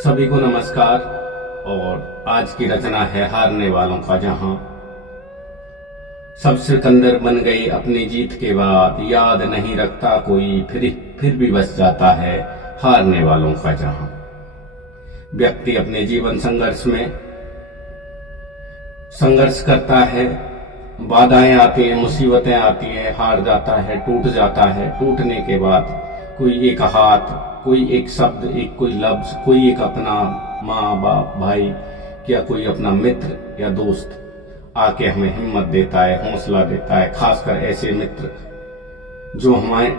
सभी को नमस्कार। और आज की रचना है हारने वालों का जहां। सब सिकंदर बन गई अपनी जीत के बाद, याद नहीं रखता कोई, फिर भी बस जाता है हारने वालों का जहां। व्यक्ति अपने जीवन संघर्ष में संघर्ष करता है, बाधाएं आती हैं, मुसीबतें आती हैं, हार जाता है, टूट जाता है। टूटने के बाद कोई एक हाथ, कोई एक शब्द, एक कोई लफ्ज, कोई एक अपना माँ बाप भाई या कोई अपना मित्र या दोस्त आके हमें हिम्मत देता है, हौसला देता है। खासकर ऐसे मित्र जो हमारे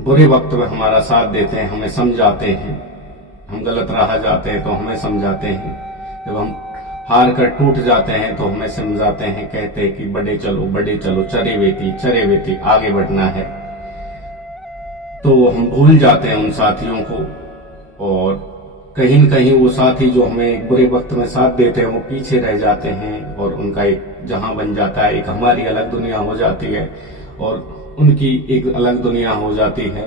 बुरे वक्त में हमारा साथ देते हैं, हमें समझाते हैं। हम गलत राह जाते हैं तो हमें समझाते हैं, जब हम हार कर टूट जाते हैं तो हमें समझाते हैं, कहते हैं कि बड़े चलो, चरे वेती आगे बढ़ना है। तो हम भूल जाते हैं उन साथियों को, और कहीं न कहीं वो साथी जो हमें एक बुरे वक्त में साथ देते हैं वो पीछे रह जाते हैं, और उनका एक जहां बन जाता है, एक हमारी अलग दुनिया हो जाती है और उनकी एक अलग दुनिया हो जाती है।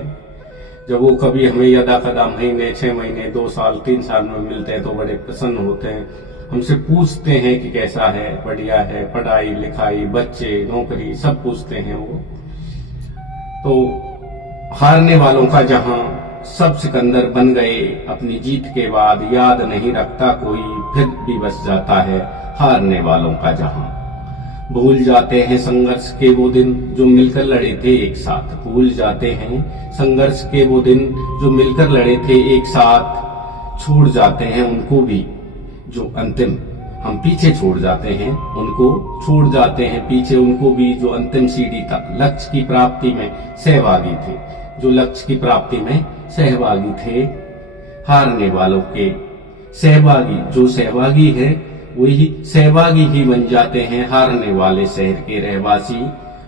जब वो कभी हमें यदा कदा महीने, 6 महीने, 2 साल, 3 साल में मिलते हैं तो बड़े प्रसन्न होते हैं, हमसे पूछते हैं कि कैसा है, बढ़िया है, पढ़ाई लिखाई, बच्चे, नौकरी, सब पूछते हैं वो। तो हारने वालों का जहां, सब सिकंदर बन गए अपनी जीत के बाद, याद नहीं रखता कोई, फिर भी बस जाता है हारने वालों का जहां। भूल जाते हैं संघर्ष के वो दिन जो मिलकर लड़े थे एक साथ। भूल जाते हैं संघर्ष के वो दिन जो मिलकर लड़े थे एक साथ। छोड़ जाते हैं उनको भी जो अंतिम हम पीछे छोड़ जाते हैं, उनको छोड़ जाते हैं पीछे उनको भी जो अंतिम सीढ़ी तक लक्ष्य की प्राप्ति में सहभागी थे, जो लक्ष्य की प्राप्ति में सहभागी थे। हारने वालों के सहभागी, जो सहभागी है वही सहभागी ही बन जाते हैं। हारने वाले शहर के रहवासी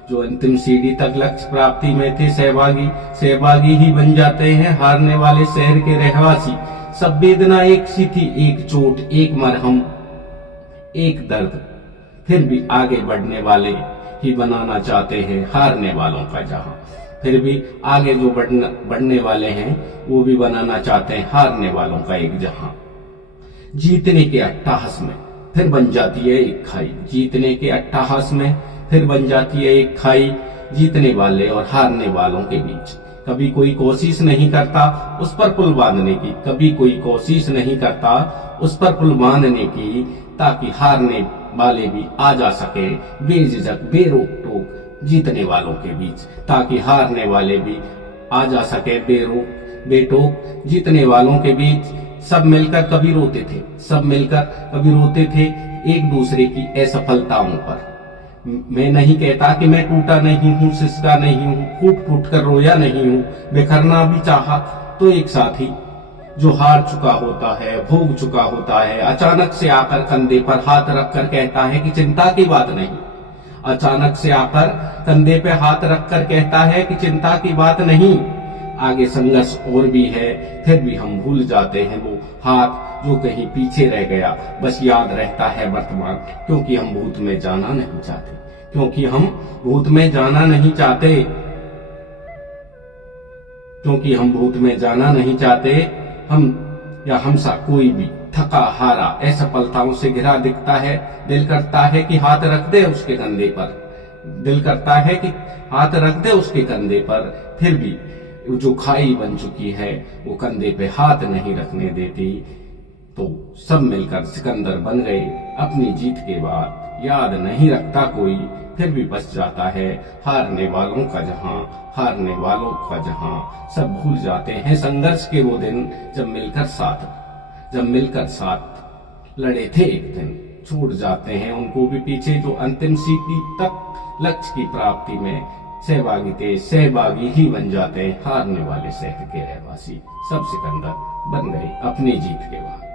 जो अंतिम सीढ़ी तक लक्ष्य प्राप्ति में थे, सहभागी ही बन जाते हैं। हारने वाले शहर के रहवासी, सब वेदना एक सी थी, एक चोट, एक मरहम, एक दर्द, फिर भी आगे बढ़ने वाले ही बनाना चाहते हैं हारने वालों का जहां। फिर भी आगे जो बढ़ने वाले हैं वो भी बनाना चाहते हैं हारने वालों का एक जहां। जीतने के अट्टहास में फिर बन जाती है एक खाई, जीतने के अट्टहास में फिर बन जाती है एक खाई। जीतने वाले और हारने वालों के बीच कभी कोई कोशिश नहीं करता उस पर पुल बांधने की, कभी कोई कोशिश नहीं करता उस पर पुल बांधने की, ताकि हारने वाले भी आ जा सके बेझिझक, बेरोक टोक जीतने वालों के बीच, ताकि हारने वाले भी आ जा सके बेरोक बेटोक जीतने वालों के बीच। सब मिलकर कभी रोते थे, सब मिलकर कभी रोते थे एक दूसरे की असफलताओं पर। मैं नहीं कहता कि मैं टूटा नहीं हूँ, सिसका नहीं हूँ, फूट कर रोया नहीं हूँ, बिखरना भी चाहा तो एक साथी जो हार चुका होता है, भोग चुका होता है, अचानक से आकर कंधे पर हाथ रखकर कहता है कि चिंता की बात नहीं। अचानक से आकर कंधे पे हाथ रखकर कहता है कि चिंता की बात नहीं। आगे संघर्ष और भी है, फिर भी हम भूल जाते हैं वो हाथ जो कहीं पीछे रह गया। बस याद रहता है वर्तमान, क्योंकि हम भूत में जाना नहीं चाहते, क्योंकि हम भूत में जाना नहीं चाहते, क्योंकि हम भूत में जाना नहीं चाहते। हम या हमसा कोई भी थका हारा असफलताओं से घिरा दिखता है, दिल करता है कि हाथ रख दे उसके कंधे पर, दिल करता है कि हाथ रख दे उसके कंधे पर, फिर भी जो खाई बन चुकी है वो कंधे पे हाथ नहीं रखने देती। तो सब मिलकर सिकंदर बन गए अपनी जीत के बाद, याद नहीं रखता कोई, फिर भी बच जाता है हारने वालों का जहां। हारने वालों का जहां, सब भूल जाते हैं संघर्ष के वो दिन जब मिलकर साथ लड़े थे एक दिन। छूट जाते हैं उनको भी पीछे जो अंतिम सीढ़ी तक लक्ष्य की प्राप्ति में सहभागी थे, सहभागी ही बन जाते हैं हारने वाले शहर के रहवासी। सब सिकंदर बन गए अपनी जीत के बाद।